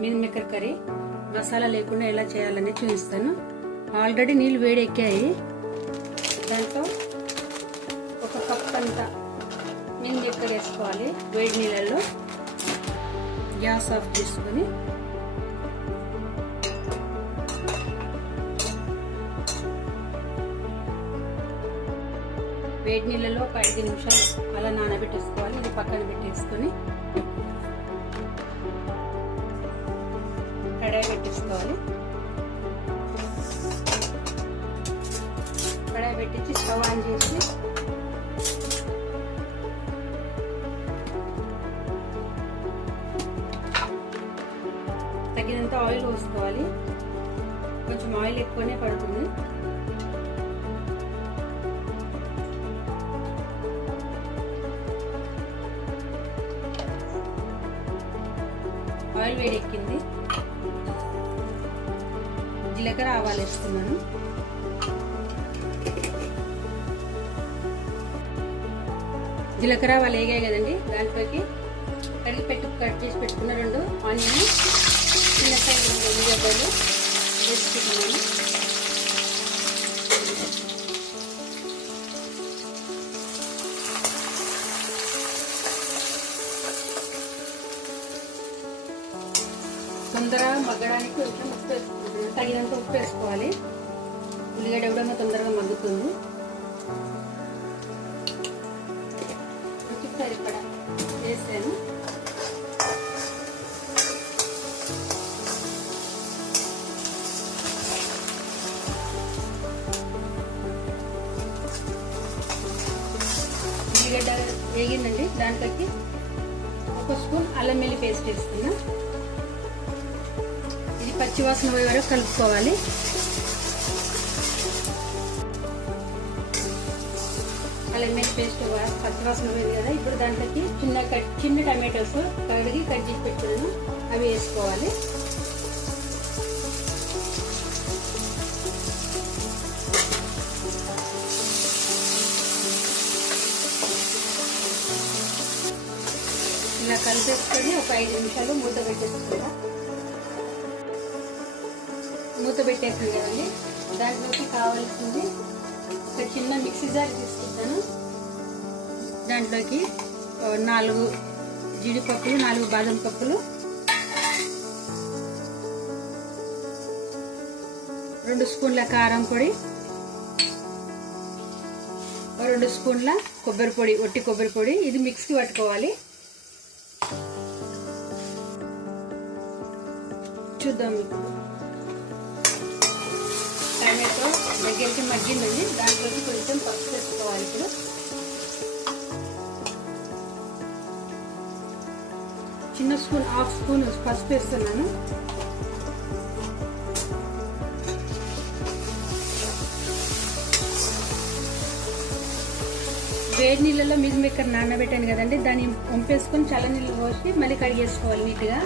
Meal maker curry masala లేకుండా ఎలా చేయాలని చూపిస్తాను. ఆల్రెడీ నీళ్ళు వేడెక్కాయి. దాంట్లో ఒక కప్ అంతా మీల్ మేకర్ వేసుకోవాలి. వేడి నీళ్ళల్లో గ్యాస్ ఆఫ్ చేసుకొని వేడి నీళ్ళలో ఒక 5 నిమిషాలు అలా నానబెట్టేసుకోవాలి. ఇది పక్కన పెట్టేసుకొని కడాయి పెట్టేసుకోవాలి. కడాయి పెట్టించి స్టవ్ ఆన్ చేసి తగినంత ఆయిల్ పోసుకోవాలి. కొంచెం ఆయిల్ ఎక్కువనే పడుతుంది. ఆయిల్ వేడెక్కింది. జీలకర్ర ఆవాలు వేస్తున్నాను. జీలకర్ర ఆవాలు వేగాయి కదండి. దాంట్లోకి కట్ చేసి పెట్టుకున్న 2 ఆనియన్, చిన్న సైజు ఉల్లిగడ్డలు వేసుకుంటున్నాను. తొందరగా మగ్గడానికి కొంచెం ఉప్పు వేసుకుంటున్నాను. తగినంత ఉప్పు వేసుకోవాలి. ఉల్లిగడ్డ కూడా తొందరగా మగ్గుతుంది. సరిపడా వేసాను. ఉల్లిగడ్డ వేగిందండి. దాంట్లోకి 1 స్పూన్ అల్లం వెల్లుల్లి పేస్ట్ వేస్తున్నా. ఇది పచ్చివాసన పోయే వరకు కలుపుకోవాలి. అల్లం వెల్లుల్లి పేస్ట్ పచ్చివాసన పోయింది కదా. ఇప్పుడు దాంట్లోకి చిన్న టమాటోస్ కడిగి కట్ చేసి పెట్టుకున్నాను. అవి వేసుకోవాలి. ఇలా కలిపేసుకొని ఒక 5 నిమిషాలు మూత పెట్టేసుకుంటా. మూత పెట్టేసాను కదండి. దాంట్లోకి కావాల్సింది ఒక చిన్న మిక్సీ జార్ తీసుకుంటాను. దాంట్లోకి 4 జీడిపప్పులు, 4 బాదం పప్పులు, 2 స్పూన్ల కారం పొడి, 2 స్పూన్ల కొబ్బరి పొడి, ఒట్టి కొబ్బరి పొడి. ఇది మిక్స్కి పట్టుకోవాలి. చూద్దాం. ఇప్పుడు టమాటో దగ్గరికి మగ్గిందండి. దాంట్లోకి కొంచెం పసుపు వేసుకోవాలి. ఇప్పుడు చిన్న స్పూన్, 1/2 స్పూన్ పసుపు వేస్తున్నాను. వేడి నీళ్ళలో మీల్ మేకర్ నానబెట్టాను కదండి. దాన్ని వంపేసుకొని చల్ల నీళ్ళు పోసి మళ్ళీ కడిగేసుకోవాలి నీట్గా.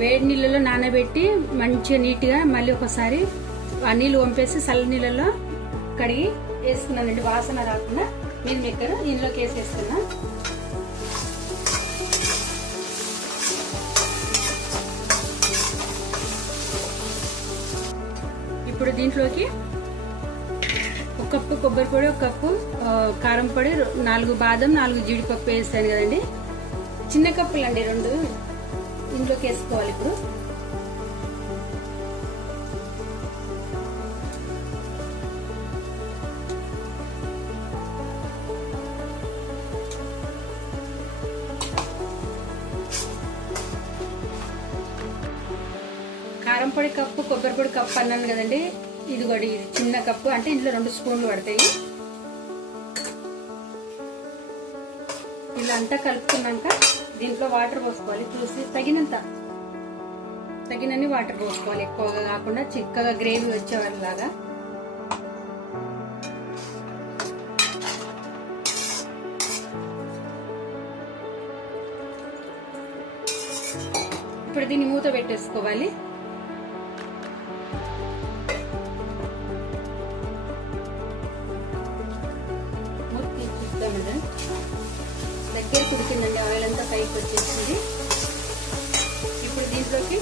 వేడి నీళ్ళలో నానబెట్టి మంచిగా నీట్గా మళ్ళీ ఒకసారి ఆ నీళ్ళు వంపేసి చల్ల నీళ్ళలో కడిగి వేసుకున్నానండి. వాసన రాకుండా మీల్ మేకర్ దీనిలోకి వేసేస్తున్నా. ఇప్పుడు దీంట్లోకి 1 కప్పు కొబ్బరి పొడి, 1 కప్పు కారం పొడి, 4 బాదం, 4 జీడిపప్పు వేస్తాను కదండి. చిన్న కప్పులు అండి 2 ఇంట్లోకి వేసుకోవాలి. ఇప్పుడు కారం పొడి కప్పు, కొబ్బరి పొడి కప్పు అన్నాను కదండి. ఇది కూడా ఇది చిన్న కప్పు, అంటే ఇంట్లో 2 స్పూన్లు పడతాయి. ఇలా అంతా కలుపుకున్నాక దీంట్లో వాటర్ పోసుకోవాలి. చూసి తగినన్ని వాటర్ పోసుకోవాలి. ఎక్కువగా కాకుండా చిక్కగా గ్రేవీ వచ్చేవాళ్ళలాగా. ఇప్పుడు దీన్ని మూత పెట్టేసుకోవాలి. దగ్గర కుడికిందండి, ఆయిల్ అంతా పైకి వచ్చేసింది. దీంట్లోకి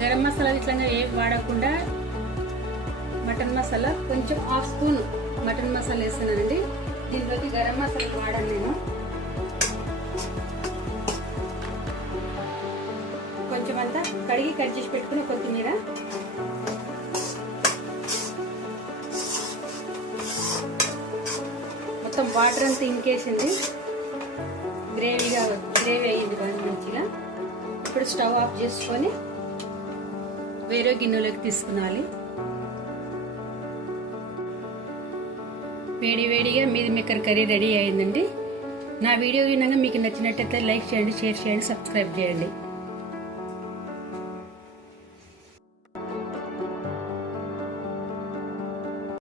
గరం మసాలా ఇట్లా ఏం వాడకుండా మటన్ మసాలా కొంచెం హాఫ్ స్పూన్ మటన్ మసాలా వేస్తున్నానండి. దీంట్లోకి గరం మసాలా వాడాను నేను. కొంచెం అంతా కడిగి కట్ చేసి పెట్టుకుని కొత్తిమీర, మొత్తం వాటర్ అంతా ఇంకేసింది, గ్రేవీ అయ్యింది బాగా మంచిగా. ఇప్పుడు స్టవ్ ఆఫ్ చేసుకొని వేరే గిన్నెలోకి తీసుకున్నాలి. వేడిగా మీల్ మేకర్ కర్రీ రెడీ అయిందండి. నా వీడియో విన్నాక మీకు నచ్చినట్టయితే లైక్ చేయండి, షేర్ చేయండి, సబ్స్క్రైబ్ చేయండి.